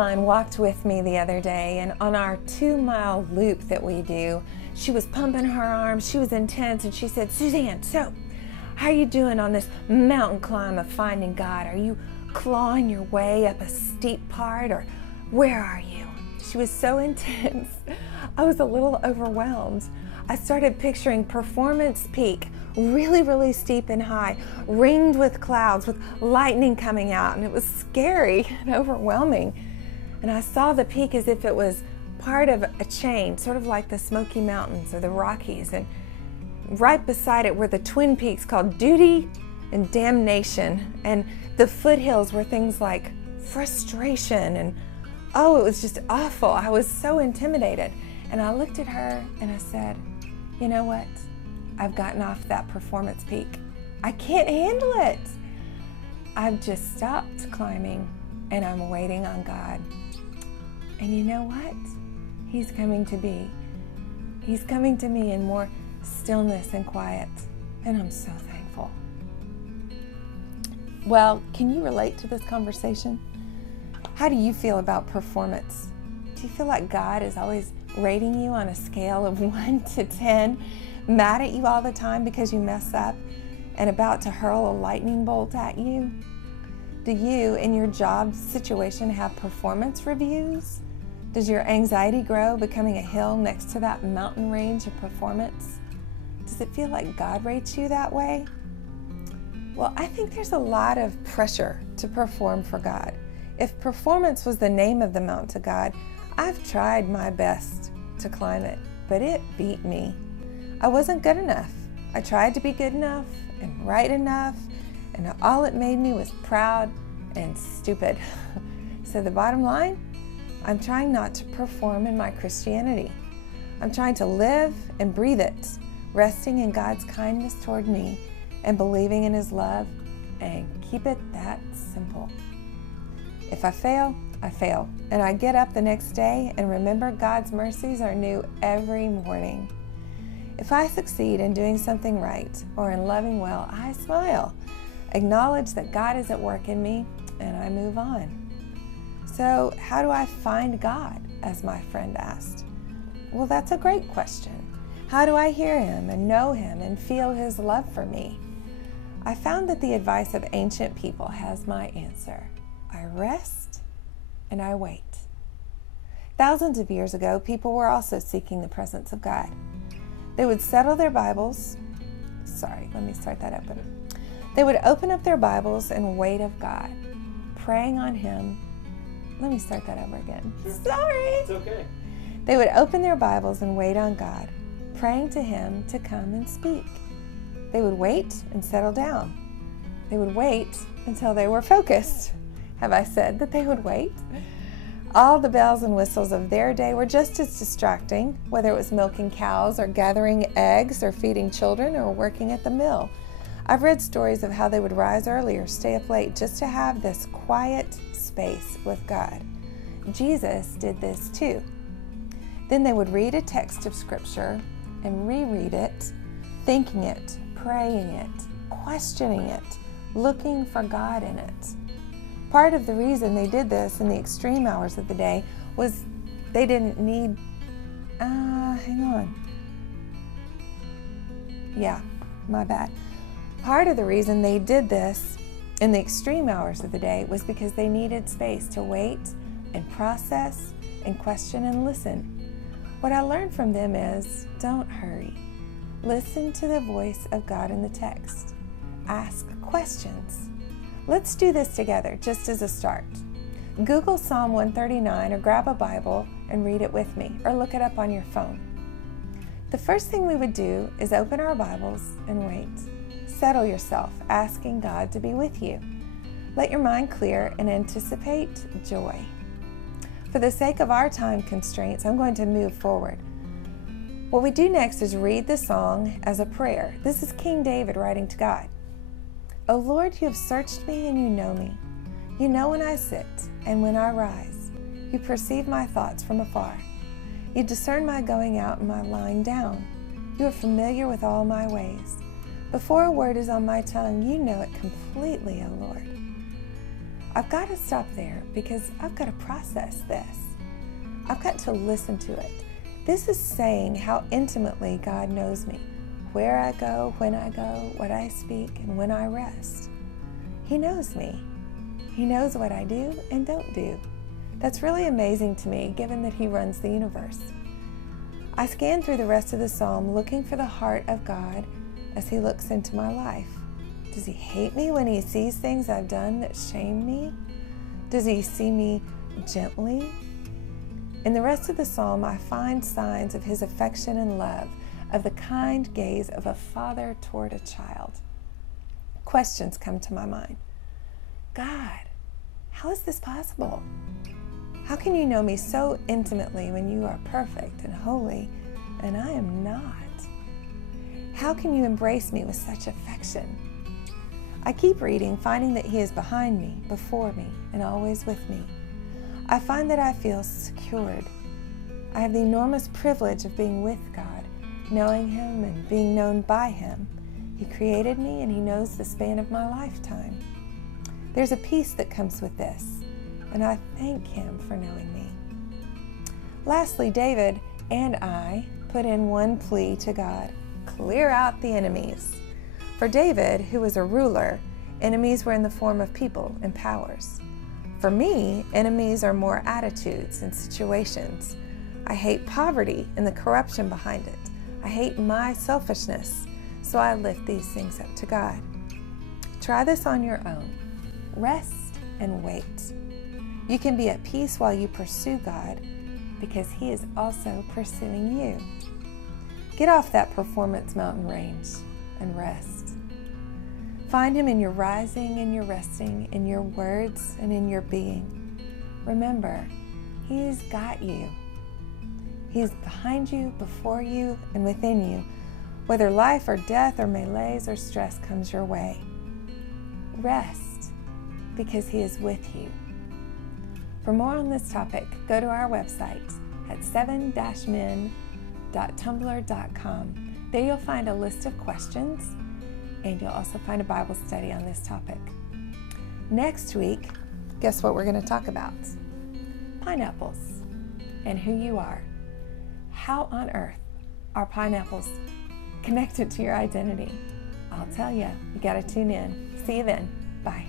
mine walked with me the other day, and on our 2-mile loop that we do, she was pumping her arms, she was intense, and she said, "Suzanne, so how are you doing on this mountain climb of finding God? Are you clawing your way up a steep part, or where are you?" She was so intense. I was a little overwhelmed. I started picturing Performance Peak, really, really steep and high, ringed with clouds, with lightning coming out, and it was scary and overwhelming. And I saw the peak as if it was part of a chain, sort of like the Smoky Mountains or the Rockies, and right beside it were the twin peaks called Duty and Damnation, and the foothills were things like Frustration, and oh, it was just awful. I was so intimidated. And I looked at her and I said, "You know what? I've gotten off that Performance Peak. I can't handle it. I've just stopped climbing and I'm waiting on God. And you know what? He's coming to be. He's coming to me in more stillness and quiet. And I'm so thankful." Well, can you relate to this conversation? How do you feel about performance? Do you feel like God is always rating you on a scale of 1 to 10, mad at you all the time because you mess up and about to hurl a lightning bolt at you? Do you, in your job situation, have performance reviews? Does your anxiety grow, becoming a hill next to that mountain range of performance? Does it feel like God rates you that way? Well, I think there's a lot of pressure to perform for God. If performance was the name of the mountain to God, I've tried my best to climb it, but it beat me. I wasn't good enough. I tried to be good enough and right enough, and all it made me was proud and stupid. So the bottom line, I'm trying not to perform in my Christianity. I'm trying to live and breathe it, resting in God's kindness toward me and believing in His love, and keep it that simple. If I fail, I fail, and I get up the next day and remember God's mercies are new every morning. If I succeed in doing something right or in loving well, I smile, acknowledge that God is at work in me, and I move on. So how do I find God, as my friend asked? Well, that's a great question. How do I hear Him and know Him and feel His love for me? I found that the advice of ancient people has my answer. I rest and I wait. Thousands of years ago, people were also seeking the presence of God. They would settle their Bibles. They would open up their Bibles and wait of God, praying on Him. Let me start that over again. Sure. Sorry. It's okay. They would open their Bibles and wait on God, praying to Him to come and speak. They would wait and settle down. They would wait until they were focused. Have I said that they would wait? All the bells and whistles of their day were just as distracting, whether it was milking cows or gathering eggs or feeding children or working at the mill. I've read stories of how they would rise early or stay up late just to have this quiet space with God. Jesus did this too. Then they would read a text of Scripture and reread it, thinking it, praying it, questioning it, looking for God in it. Part of the reason they did this in the extreme hours of the day was they didn't need, Part of the reason they did this in the extreme hours of the day was because they needed space to wait and process and question and listen. What I learned from them is, don't hurry. Listen to the voice of God in the text. Ask questions. Let's do this together, just as a start. Google Psalm 139 or grab a Bible and read it with me, or look it up on your phone. The first thing we would do is open our Bibles and wait. Settle yourself, asking God to be with you. Let your mind clear and anticipate joy. For the sake of our time constraints, I'm going to move forward. What we do next is read the song as a prayer. This is King David writing to God. O Lord, you have searched me and you know me. You know when I sit and when I rise. You perceive my thoughts from afar. You discern my going out and my lying down. You are familiar with all my ways. Before a word is on my tongue, you know it completely, O Lord. I've got to stop there because I've got to process this. I've got to listen to it. This is saying how intimately God knows me, where I go, when I go, what I speak, and when I rest. He knows me. He knows what I do and don't do. That's really amazing to me, given that He runs the universe. I scan through the rest of the psalm looking for the heart of God as He looks into my life. Does He hate me when He sees things I've done that shame me? Does He see me gently? In the rest of the psalm, I find signs of His affection and love, of the kind gaze of a father toward a child. Questions come to my mind. God, how is this possible? How can you know me so intimately when you are perfect and holy and I am not? How can you embrace me with such affection? I keep reading, finding that He is behind me, before me, and always with me. I find that I feel secured. I have the enormous privilege of being with God, knowing Him and being known by Him. He created me and He knows the span of my lifetime. There's a peace that comes with this, and I thank Him for knowing me. Lastly, David and I put in one plea to God: clear out the enemies. For David, who was a ruler, enemies were in the form of people and powers. For me, enemies are more attitudes and situations. I hate poverty and the corruption behind it. I hate my selfishness, so I lift these things up to God. Try this on your own. Rest and wait. You can be at peace while you pursue God because He is also pursuing you. Get off that performance mountain range and rest. Find Him in your rising and your resting, in your words and in your being. Remember, He's got you. He's behind you, before you, and within you, whether life or death or malaise or stress comes your way. Rest, because He is with you. For more on this topic, go to our website at 7-men.tumblr.com. There you'll find a list of questions, and you'll also find a Bible study on this topic. Next week, guess what we're going to talk about? Pineapples and who you are. How on earth are pineapples connected to your identity? I'll tell you. You got to tune in. See you then. Bye.